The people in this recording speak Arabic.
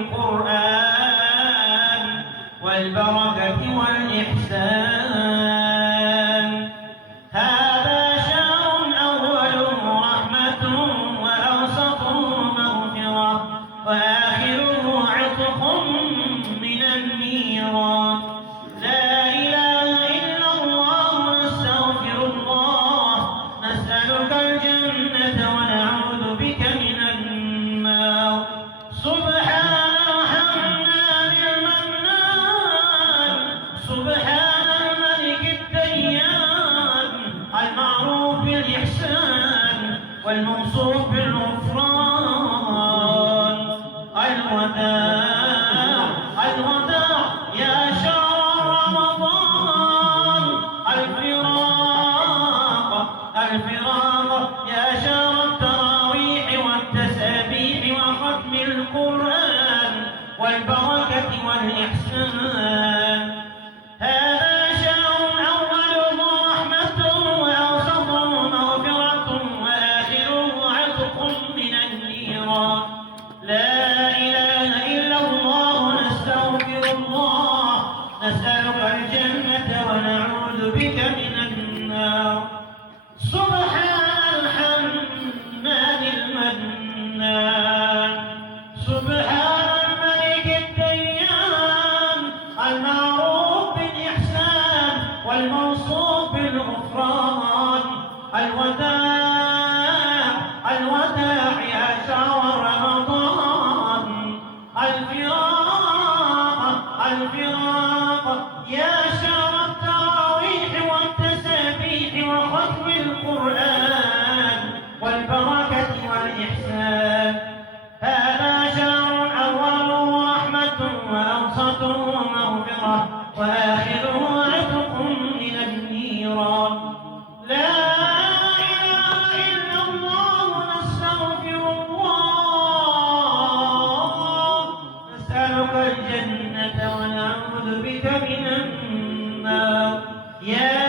القرآن والبركة والإحسان. هذا شهر أوله رحمة وأوسطه مغفرة وآخره عتق من النيران. لا إله إلا الله نستغفر الله نسألك الجنة ونعوذ بك من النار. سبحان الحنان المنان سبحان الملك الديان المعروف بالإحسان والموصوف بالغفران. الوداع الوداع يا شهر رمضان. الفراق الفراق يا شهر التراويح والتسابيح وختم القرآن والبركة والإحسان. هذا شهر أوله رحمة وأوسطه مغفرة وآخره عتق من النيران. لا إله إلا الله نستغفر الله نسألك الجنة ونعوذ بك من النار. سبحان الحنان المنان سبحان الملك الديان المعروف بالإحسان والموصوف بالغفران. الوداع الوداع يا شهر رمضان. الفراق الفراق يا شهر التراويح والتسابيح وختم القرآن والبركة والإحسان. هذا شهر أوله رحمة وأوسطه مغفرة وآخره عتق من النيران. لا إله إلا الله نستغفر الله نسألك الجنة ونعوذ بك من النار. يا